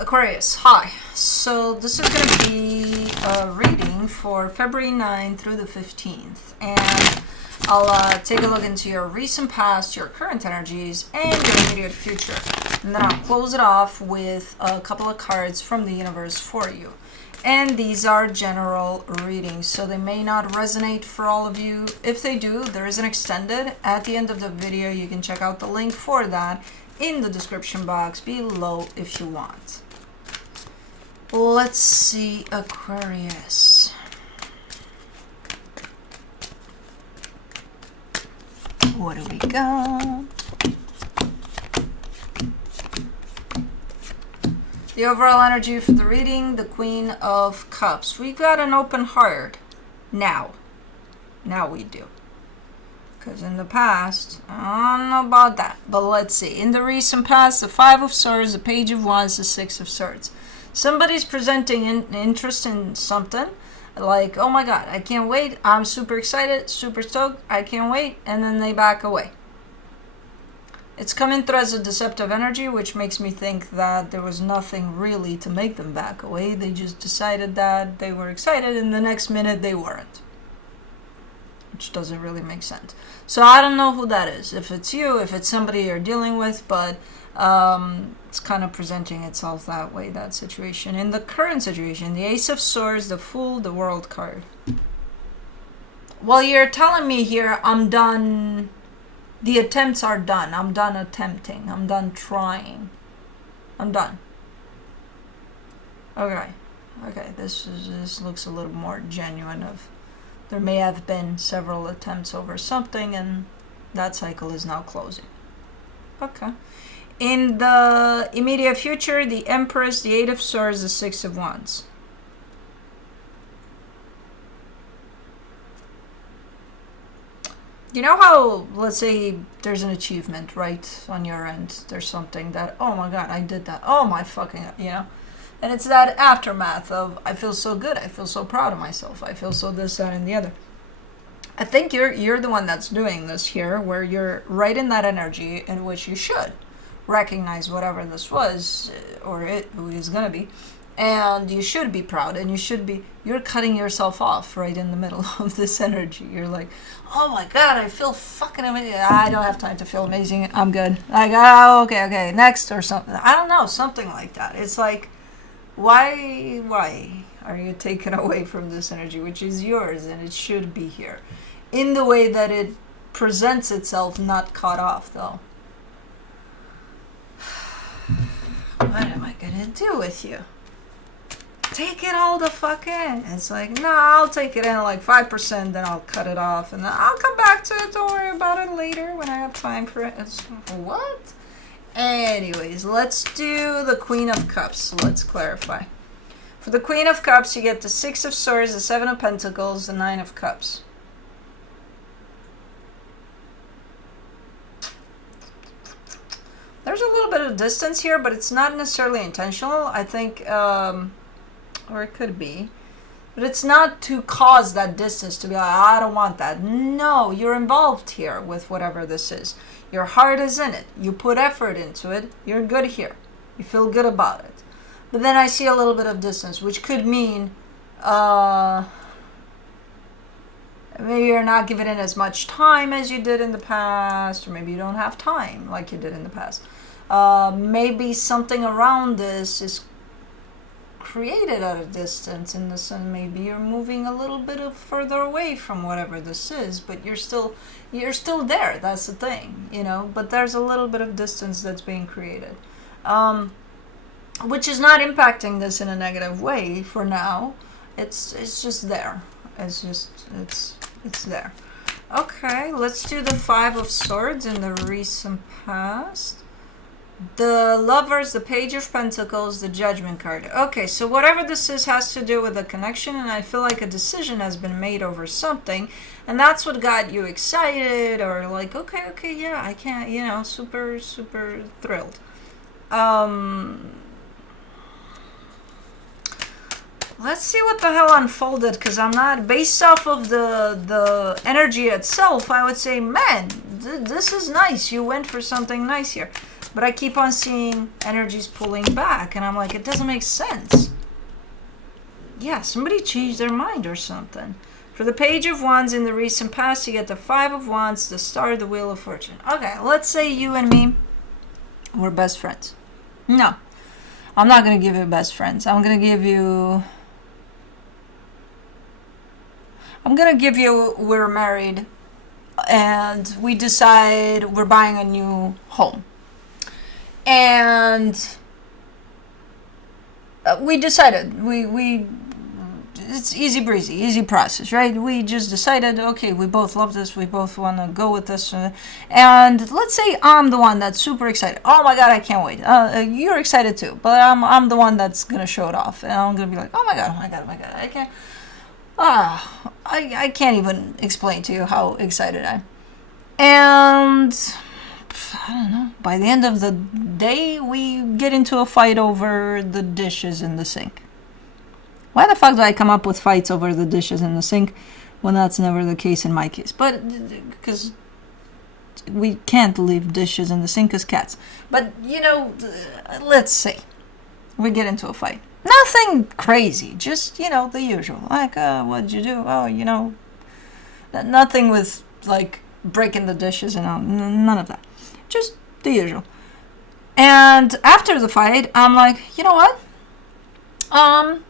Aquarius, hi. So this is going to be a reading for February 9th through the 15th. And I'll take a look into your recent past, your current energies, and your immediate future. And then I'll close it off with a couple of cards from the universe for you. And these are general readings, so they may not resonate for all of you. If they do, there is an extended. At the end of the video, you can check out the link for that in the description box below if you want. Let's see, Aquarius. What do we got? The overall energy for the reading, the Queen of Cups. We've got an open heart now. Now we do. Because in the past, I don't know about that. But let's see. In the recent past, the Five of Swords, the Page of Wands, the Six of Swords. Somebody's presenting interest in something. Like, oh my god, I can't wait. I'm super excited, super stoked. I can't wait. And then they back away. It's coming through as a deceptive energy, which makes me think that there was nothing really to make them back away. They just decided that they were excited, and the next minute they weren't. Which doesn't really make sense. So I don't know who that is. If it's you, if it's somebody you're dealing with, but it's kind of presenting itself that way, that situation. In the current situation, the Ace of Swords, the Fool, the World card. Well, you're telling me here, I'm done. The attempts are done. I'm done attempting. I'm done trying. I'm done. Okay. Okay, this looks a little more genuine. There may have been several attempts over something, and that cycle is now closing. Okay. In the immediate future, the Empress, the Eight of Swords, the Six of Wands. You know how, let's say, there's an achievement, right, on your end. There's something that, oh my god, I did that. Oh my fucking, you know. And it's that aftermath of, I feel so good. I feel so proud of myself. I feel so this, that, and the other. I think you're the one that's doing this here, where you're right in that energy in which you should recognize whatever this was, or it is going to be. And you should be proud, and you're cutting yourself off right in the middle of this energy. You're like, oh my god, I feel fucking amazing. I don't have time to feel amazing. I'm good. Like, oh, okay, next, or something. I don't know, something like that. It's like, why are you taken away from this energy, which is yours, and it should be here? In the way that it presents itself, not cut off, though. What am I gonna do with you? Take it all the fuck in. It's like, no, I'll take it in like 5%, then I'll cut it off, and then I'll come back to it. Don't worry about it later when I have time for it. It's, what? Anyways, let's do the Queen of Cups. Let's clarify. For the Queen of Cups, you get the Six of Swords, the Seven of Pentacles, the Nine of Cups. There's a little bit of distance here, but it's not necessarily intentional. I think, or it could be. But it's not to cause that distance to be like, I don't want that. No, you're involved here with whatever this is. Your heart is in it. You put effort into it. You're good here. You feel good about it. But then I see a little bit of distance, which could mean maybe you're not giving it as much time as you did in the past, or maybe you don't have time like you did in the past. Maybe something around this is created at a distance in the sun. Maybe you're moving a little bit further away from whatever this is, but you're still there. That's the thing, you know. But there's a little bit of distance that's being created, which is not impacting this in a negative way for now. It's just there. It's there. Okay, let's do the Five of Swords in the recent past. The Lovers, the Page of Pentacles, the Judgment card. Okay, so whatever this is has to do with a connection, and I feel like a decision has been made over something, and that's what got you excited, or like, okay, yeah, I can't, you know, super thrilled. Let's see what the hell unfolded, because I'm not, based off of the energy itself, I would say, man, this is nice. You went for something nice here. But I keep on seeing energies pulling back, and I'm like, it doesn't make sense. Yeah, somebody changed their mind or something. For the Page of Wands in the recent past, you get the Five of Wands, the Star, the Wheel of Fortune. Okay, let's say you and me were best friends. No, I'm not going to give you best friends. I'm going to give you we're married and we decide we're buying a new home. And we decided, it's easy breezy, easy process, right? We just decided, okay, we both love this, we both want to go with this. And let's say I'm the one that's super excited. Oh my God, I can't wait. You're excited too, but I'm the one that's going to show it off. And I'm going to be like, oh my God, I can't. I can't even explain to you how excited I am. And I don't know, by the end of the day, we get into a fight over the dishes in the sink. Why the fuck do I come up with fights over the dishes in the sink when that's never the case in my case? But because we can't leave dishes in the sink as cats. But, let's say we get into a fight. Nothing crazy, just, the usual. Like, what'd you do? Oh, nothing with, like, breaking the dishes and all. None of that. Just the usual. And after the fight, I'm like, you know what? I'm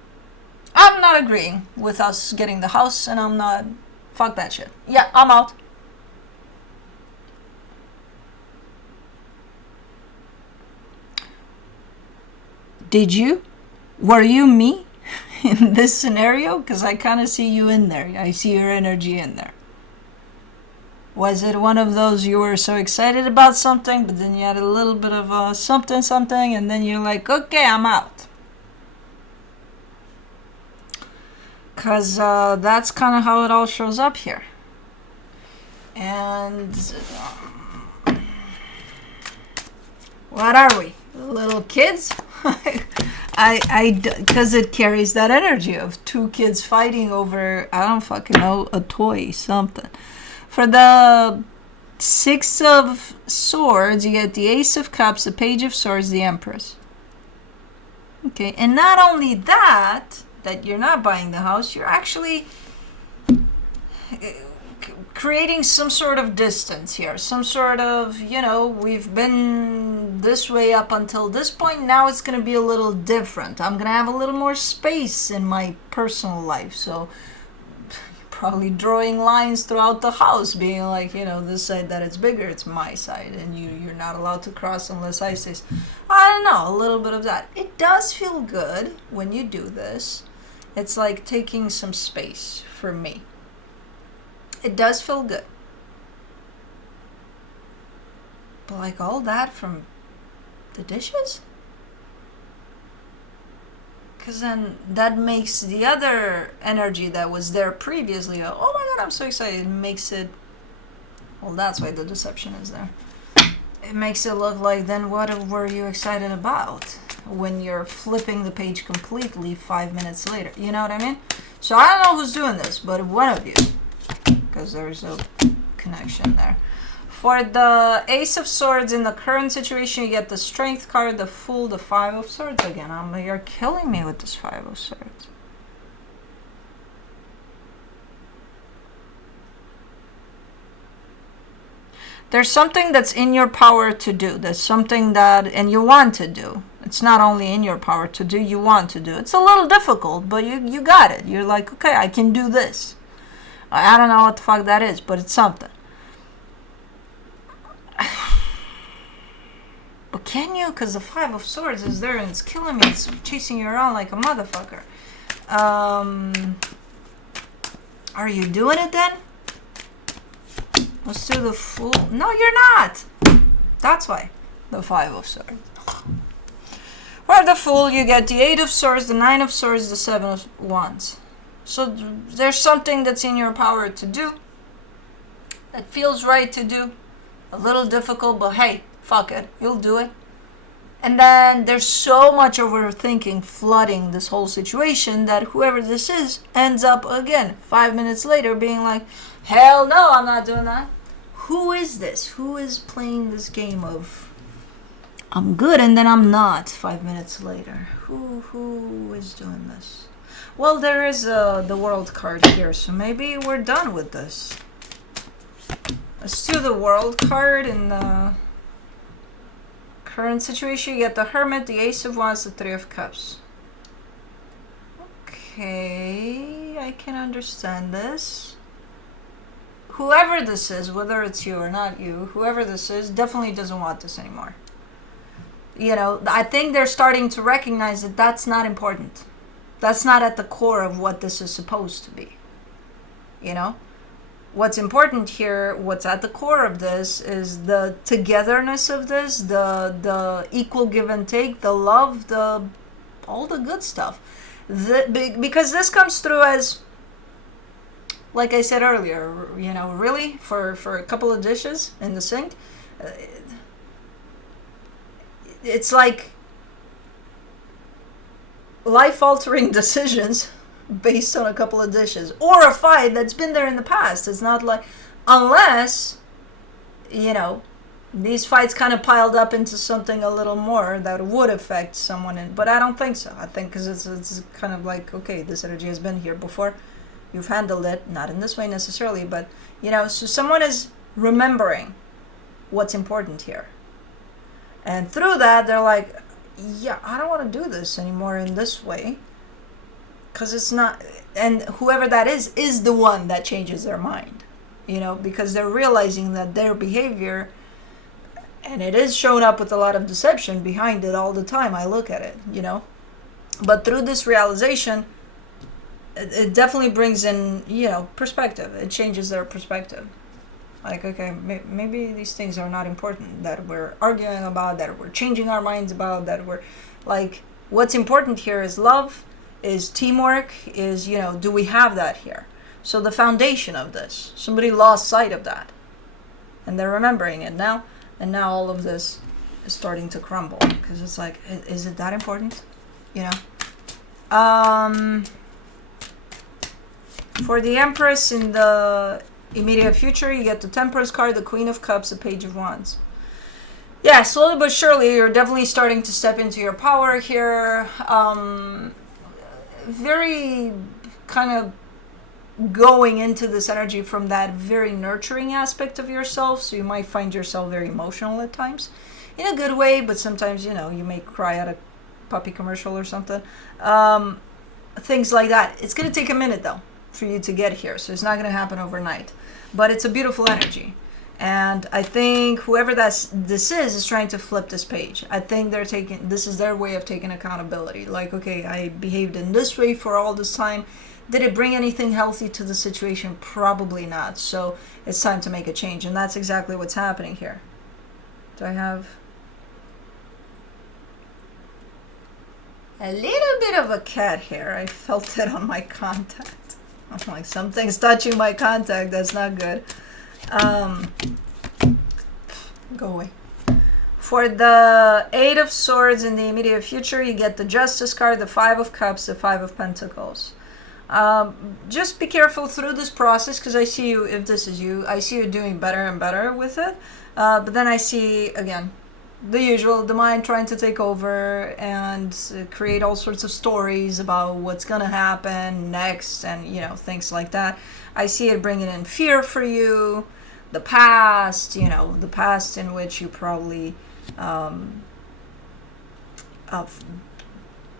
not agreeing with us getting the house, and I'm not... Fuck that shit. Yeah, I'm out. Did you? Were you me in this scenario? Because I kind of see you in there. I see your energy in there. Was it one of those you were so excited about something, but then you had a little bit of something, and then you're like, okay, I'm out? Because that's kind of how it all shows up here. And what are we? Little kids? Because it carries that energy of two kids fighting over, I don't fucking know, a toy, something. For the Six of Swords, you get the Ace of Cups, the Page of Swords, the Empress. Okay, and not only that you're not buying the house, you're actually creating some sort of distance here. Some sort of, we've been this way up until this point, now it's going to be a little different. I'm going to have a little more space in my personal life, so... probably drawing lines throughout the house, being like, this side that it's bigger, it's my side, and you're not allowed to cross unless I say, I don't know, a little bit of that. It does feel good when you do this. It's like taking some space for me. It does feel good. But like all that from the dishes? Because then that makes the other energy that was there previously, oh my God, I'm so excited, it makes it, well, that's why the deception is there. It makes it look like, then what were you excited about when you're flipping the page completely 5 minutes later? You know what I mean? So I don't know who's doing this, but one of you, because there's a connection there. For the Ace of Swords, in the current situation, you get the Strength card, the Fool, the Five of Swords again. You're killing me with this Five of Swords. There's something that's in your power to do. There's something that, and you want to do. It's not only in your power to do, you want to do. It's a little difficult, but you got it. You're like, okay, I can do this. I don't know what the fuck that is, but it's something. But can you? Because the Five of Swords is there and it's killing me. It's chasing you around like a motherfucker. Are you doing it then? Let's do the Fool. No, you're not. That's why. The Five of Swords. For the Fool, you get the Eight of Swords, the Nine of Swords, the Seven of Wands. So there's something that's in your power to do. That feels right to do. A little difficult, but hey, fuck it, you'll do it. And then there's so much overthinking flooding this whole situation that whoever this is ends up again 5 minutes later being like, hell no, I'm not doing that. Who is this? Who is playing this game of I'm good and then I'm not 5 minutes later. Who is doing this? Well, there is the world card here, so maybe we're done with this. Let's do the world card in the current situation. You get the Hermit, the Ace of Wands, the Three of Cups. Okay, I can understand this. Whoever this is, whether it's you or not you, whoever this is, definitely doesn't want this anymore. You know, I think they're starting to recognize that that's not important. That's not at the core of what this is supposed to be. You know? What's important here, what's at the core of this, is the togetherness of this, the equal give and take, the love, all the good stuff. Because this comes through as, like I said earlier, you know, really, for a couple of dishes in the sink, it's like life-altering decisions based on a couple of dishes. Or a fight that's been there in the past. It's not like, unless, you know, these fights kind of piled up into something a little more that would affect someone. But I don't think so. I think because it's kind of like, okay, this energy has been here before. You've handled it, not in this way necessarily, but, you know, so someone is remembering what's important here. And through that, they're like, yeah, I don't want to do this anymore in this way. Because it's not, and whoever that is the one that changes their mind. You know, because they're realizing that their behavior, and it is shown up with a lot of deception behind it all the time. I look at it, you know. But through this realization, it definitely brings in, you know, perspective. It changes their perspective. Like, okay, maybe these things are not important that we're arguing about, that we're changing our minds about, that we're, like, what's important here is love, is teamwork, is, you know, do we have that here? So the foundation of this, somebody lost sight of that. And they're remembering it now, and now all of this is starting to crumble. Because it's like, is it that important? You know? For the Empress in the immediate future, you get the Temperance card, the Queen of Cups, the Page of Wands. Yeah, slowly but surely, you're definitely starting to step into your power here. Very kind of going into this energy from that very nurturing aspect of yourself. So you might find yourself very emotional at times. In a good way, but sometimes, you know, you may cry at a puppy commercial or something. Things like that. It's going to take a minute, though, for you to get here, so it's not going to happen overnight, but it's a beautiful energy. And I think whoever this is trying to flip this page. I think this is their way of taking accountability. Like, okay, I behaved in this way for all this time. Did it bring anything healthy to the situation? Probably not. So it's time to make a change, and that's exactly what's happening here. Do I have a little bit of a cat hair? I felt it on my contact. I'm like, something's touching my contact. That's not good. Go away. For the Eight of Swords in the immediate future, you get the Justice card, the Five of Cups, the Five of Pentacles. Just be careful through this process, because I see you, if this is you, I see you doing better and better with it. But then I see, again, the usual, the mind trying to take over and create all sorts of stories about what's going to happen next and, you know, things like that. I see it bringing in fear for you, the past, you know, the past in which you probably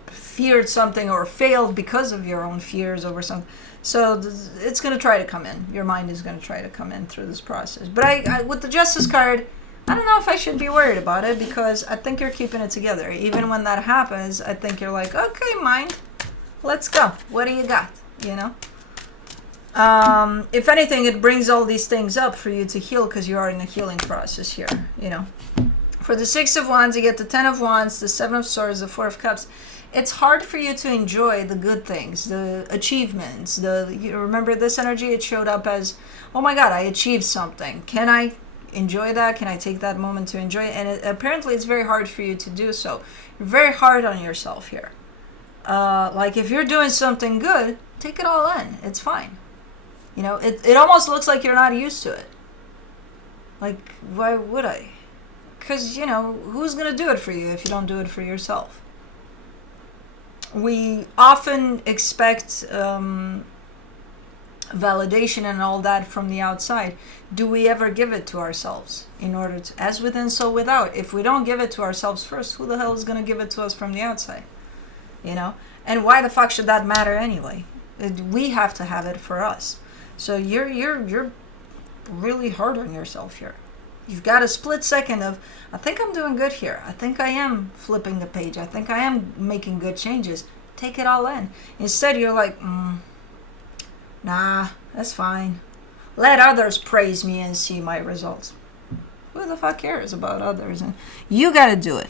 feared something or failed because of your own fears over something. So it's going to try to come in. Your mind is going to try to come in through this process. But I with the Justice card, I don't know if I should be worried about it, because I think you're keeping it together. Even when that happens, I think you're like, okay, mind, let's go. What do you got? You know? If anything, it brings all these things up for you to heal, because you are in a healing process here, you know? For the Six of Wands, you get the Ten of Wands, the Seven of Swords, the Four of Cups. It's hard for you to enjoy the good things, the achievements. You remember this energy? It showed up as, oh my God, I achieved something. Can I enjoy that? Can I take that moment to enjoy it? And apparently it's very hard for you to do so. You're very hard on yourself here. Like, if you're doing something good, take it all in. It's fine. You know, it almost looks like you're not used to it. Like, why would I? Because, you know, who's going to do it for you if you don't do it for yourself? We often expect validation and all that from the outside. Do we ever give it to ourselves in order to, as within, so without? If we don't give it to ourselves first, who the hell is going to give it to us from the outside? You know? And why the fuck should that matter anyway? We have to have it for us. So you're really hard on yourself here. You've got a split second of, I think I'm doing good here. I think I am flipping the page. I think I am making good changes. Take it all in. Instead, you're like, nah, that's fine. Let others praise me and see my results. Who the fuck cares about others? And you got to do it.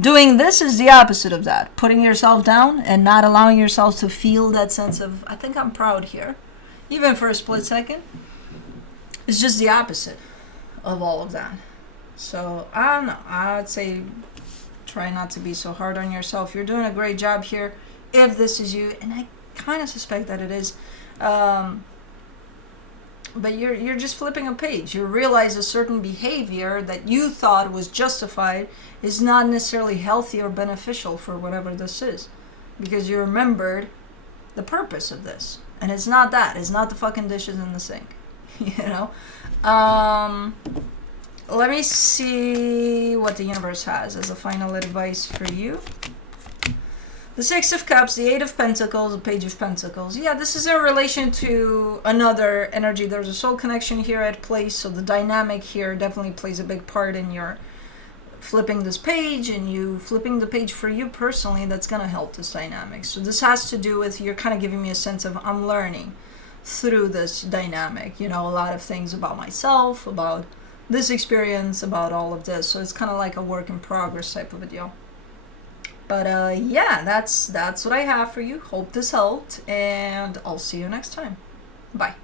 Doing this is the opposite of that. Putting yourself down and not allowing yourself to feel that sense of, I think I'm proud here, even for a split second, is just the opposite of all of that. So I don't know, I'd say try not to be so hard on yourself. You're doing a great job here if this is you, and I kind of suspect that it is. But you're just flipping a page. You realize a certain behavior that you thought was justified is not necessarily healthy or beneficial for whatever this is, because you remembered the purpose of this, and it's not that. It's not the fucking dishes in the sink. You know? Let me see what the universe has as a final advice for you. The Six of Cups, the Eight of Pentacles, the Page of Pentacles. Yeah, this is in relation to another energy. There's a soul connection here at play, so the dynamic here definitely plays a big part in your flipping this page and you flipping the page for you personally. That's going to help this dynamic. So this has to do with, you're kind of giving me a sense of, I'm learning through this dynamic, you know, a lot of things about myself, about this experience, about all of this. So it's kind of like a work in progress type of a deal. But yeah, that's what I have for you. Hope this helped, and I'll see you next time. Bye.